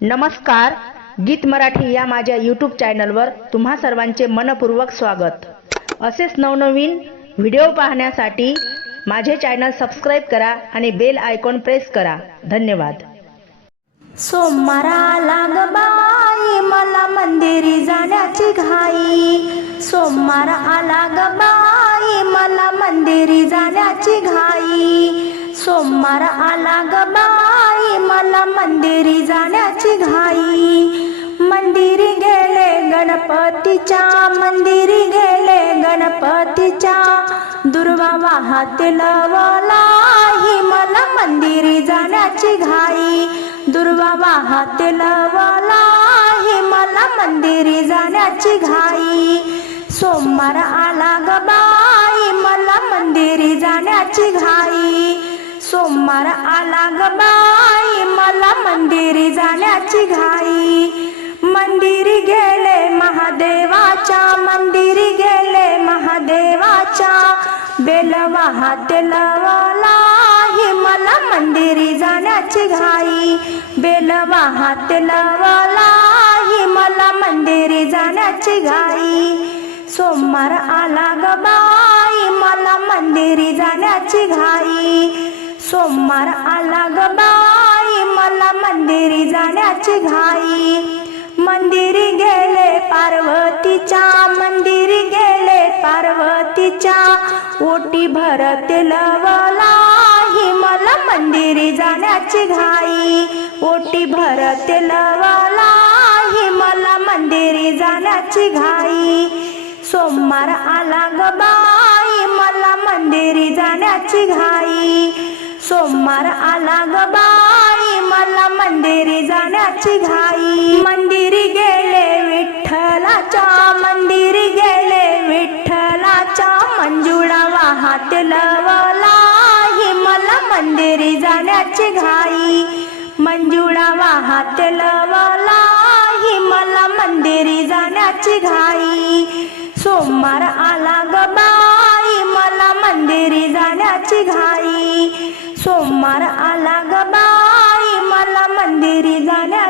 नमस्कार गीत मराठी या माझ्या यूट्यूब चॅनलवर तुम्हा सर्वांचे मनपूर्वक स्वागत. असेच नवनवीन व्हिडिओ पाहण्यासाठी माझे चॅनल सबस्क्राईब करा आणि बेल आयकॉन प्रेस करा. धन्यवाद. सोमवाराला ग बाई मला मंदिरी जाण्याची घाई. सोमवार आला ग बाई मला मंदिरी जाण्याची घाई. सोमवार आला ग बाई मंदिरी जाण्याची घाई. मंदिरी गेले गणपतीच्या मंदिरी गेले गणपतीच्या. दुर्वा वाहते लवलाही मला मंदिरी जाण्याची घाई. दुर्वा वाहते लवलाही मला मंदिरी जाण्याची घाई. सोमवार आला ग सोमवार आला ग बाई. मला मंदिरी जाण्याची घाई. मंदिरी गेले महादेवाच्या मंदिरी गेले महादेवाच्या. बेलवा हात लवलाई मला मंदिरी जाण्याची घाई. बेलवा हात लवलाई मला मंदिरी जाण्याची घाई. सोमवार आला ग बाई. मला मंदिरी जाण्याची घाई. सोमवार आला ग बाई मला मंदिरी जाण्याची घाई. मंदिरी गेले पार्वतीच्या मंदिरी गेले पार्वतीच्या. ओटी भरते लवलाही मला मंदिरी जाण्याची घाई. ओटी भरते लवलाही मला मंदिरी जाण्याची घाई. सोमवार आला ग बाई मला मंदिरी जाण्याची घाई. सोमवार आला ग बाई मला मंदिरी जाण्याची घाई. मंदिरी गेले विठ्ठलाच्या मंदिरी गेले विठ्ठलाच्या. मंजुळा वाहत लवलाई मला मंदिरी जाण्याची घाई. मंजुळा वाहत लवलाई मला मंदिरी जाण्याची घाई. सोमवार आला ग बाई मला मंदिरी जाण्याची घाई. सोमवार आला ग बाई मला मंदिरी जाण्या